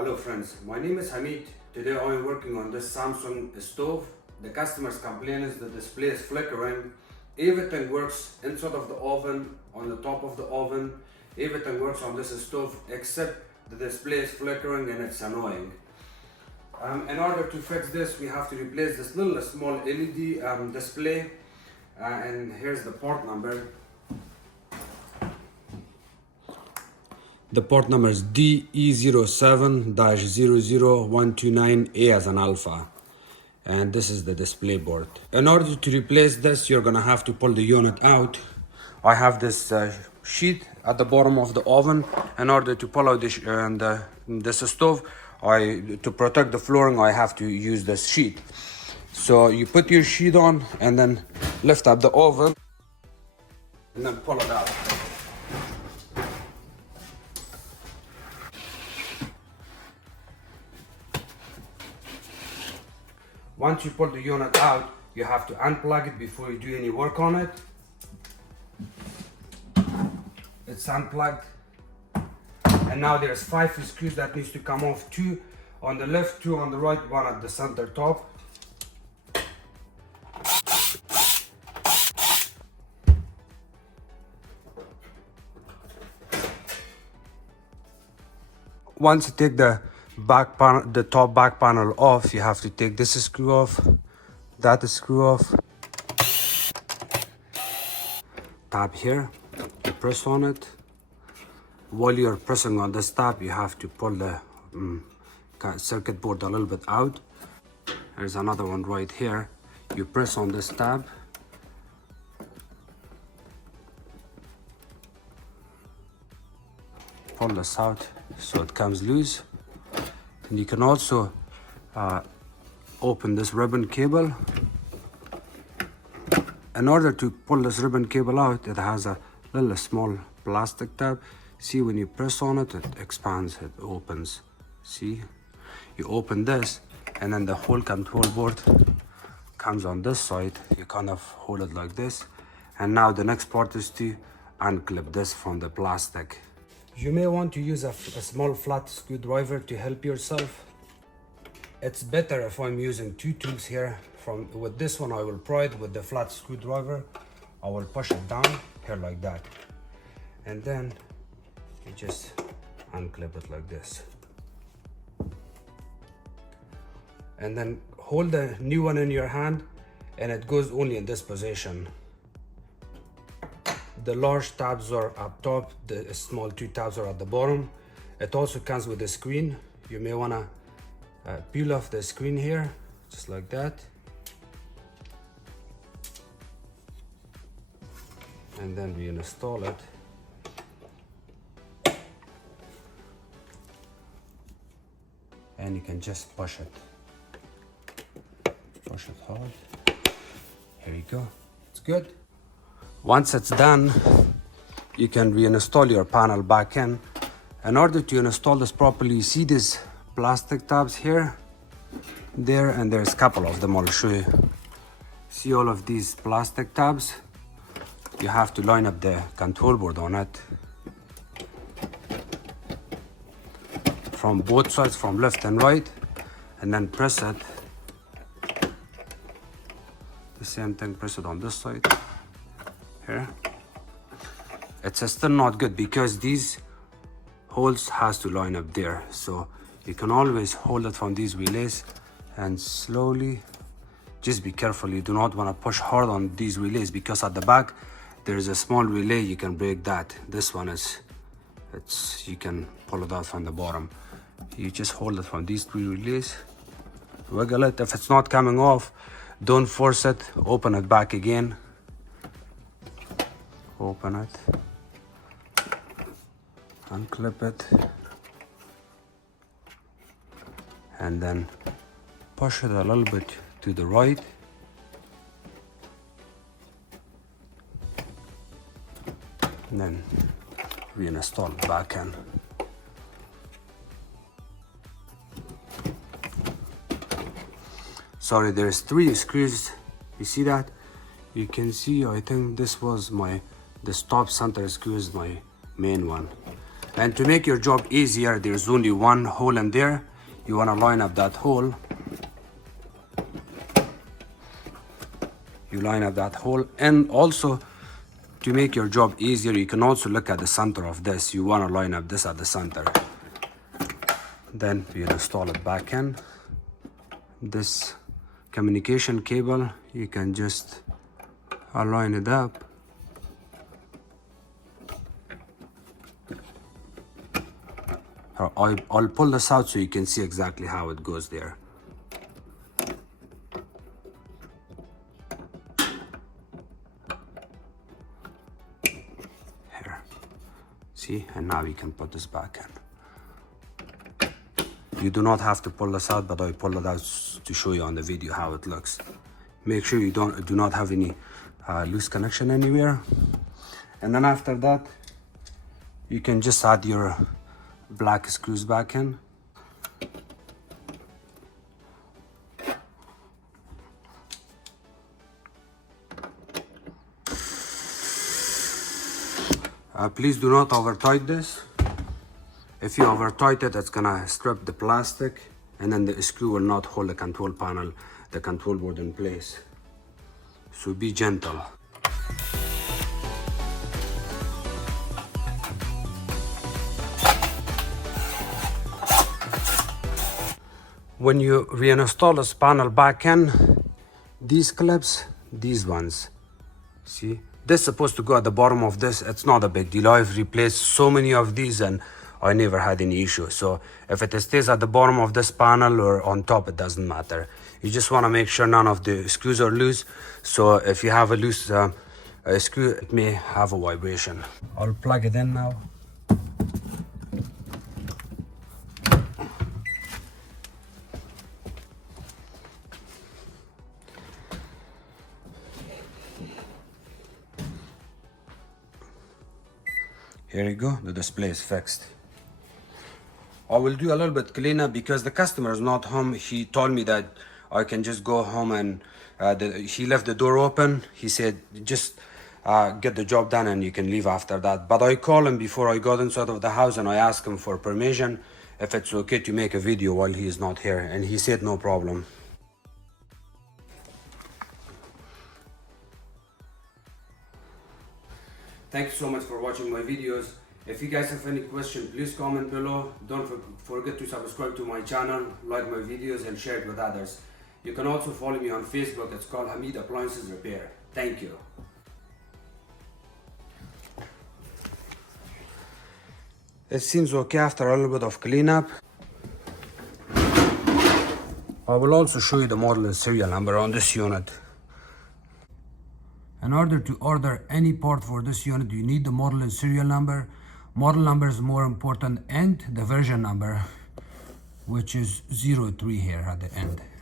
Hello friends, my name is Hamid. Today I am working on this Samsung stove. The customer's complaint is the display is flickering. Everything works inside of the oven, on the top of the oven. Everything works on this stove except the display is flickering and it's annoying. In order to fix this, we have to replace this little small LED display. And here's the port number. The port number is DE07-00129A as an alpha. And this is the display board. In order to replace this, you're gonna have to pull the unit out. I have this sheet at the bottom of the oven. In order to pull out this stove, to protect the flooring, I have to use this sheet. So you put your sheet on and then lift up the oven and then pull it out. Once you pull the unit out, you have to unplug it before you do any work on it. It's unplugged. And now there's 5 screws that needs to come off, 2 on the left, 2 on the right, 1 at the center top. Once you take the top back panel off, you have to take this screw off, that screw off. Tab here, you press on it. While you're pressing on this tab, you have to pull the circuit board a little bit out. There's another one right here. You press on this tab. Pull this out so it comes loose. And you can also open this ribbon cable. In order to pull this ribbon cable out, it has a little small plastic tab. See, when you press on it, it expands, it opens. See, you open this and then the whole control board comes on this side. You kind of hold it like this. And now the next part is to unclip this from the plastic. You may want to use a small flat screwdriver to help yourself. It's better if I'm using 2 tools here. With this one, I will pry it with the flat screwdriver. I will push it down here like that. And then you just unclip it like this. And then hold the new one in your hand and it goes only in this position. The large tabs are up top, the small 2 tabs are at the bottom. It also comes with a screen. You may wanna peel off the screen here, just like that. And then we install it. And you can just push it. Push it hard. Here you go. It's good. Once it's done, you can reinstall your panel back in. In order to install this properly, you see these plastic tabs here, there, and there's a couple of them. I'll show you. See all of these plastic tabs? You have to line up the control board on it. From both sides, from left and right, and then press it. The same thing, press it on this side. Here. It's still not good because these holes has to line up there. So you can always hold it from these relays and slowly, just be careful. You do not want to push hard on these relays because at the back there is a small relay, you can break that. This one you can pull it out from the bottom. You just hold it from these 3 relays, wiggle it. If it's not coming off, don't force it, open it back again. Open it, unclip it, and then push it a little bit to the right. And then reinstall it back in. Sorry, there's 3 screws. You see that? You can see, I think this was the top center screw is my main one. And to make your job easier, there's only one hole in there. You want to line up that hole. You line up that hole, and also to make your job easier, you can also look at the center of this. You want to line up this at the center. Then you install it back in. This communication cable, you can just align it up. I'll pull this out so you can see exactly how it goes there. Here, see, and now we can put this back in. You do not have to pull this out, but I pull it out to show you on the video how it looks. Make sure you do not have any loose connection anywhere. And then after that, you can just add your black screws back in. Please do not over tight this. If you over tight it, it's gonna strip the plastic, and then the screw will not hold the control panel, the control board in place. So be gentle. When you reinstall this panel back in, these clips, these ones, see, this is supposed to go at the bottom of this. It's not a big deal. I've replaced so many of these and I never had any issue. So if it stays at the bottom of this panel or on top, it doesn't matter. You just want to make sure none of the screws are loose. So if you have a loose screw, it may have a vibration. I'll plug it in now. Here you go, the display is fixed. I will do a little bit cleanup because the customer is not home. He told me that I can just go home and he left the door open. He said, just get the job done and you can leave after that. But I called him before I got inside of the house and I asked him for permission if it's okay to make a video while he is not here. And he said no problem. Thank you so much for watching my videos. If you guys have any question, please comment below. Don't forget to subscribe to my channel, like my videos and share it with others. You can also follow me on Facebook. It's called Hamid Appliances Repair. Thank you. It seems okay after a little bit of cleanup. I will also show you the model and serial number on this unit. In order to order any part for this unit, you need the model and serial number. Model number is more important, and the version number, which is 03 here at the end.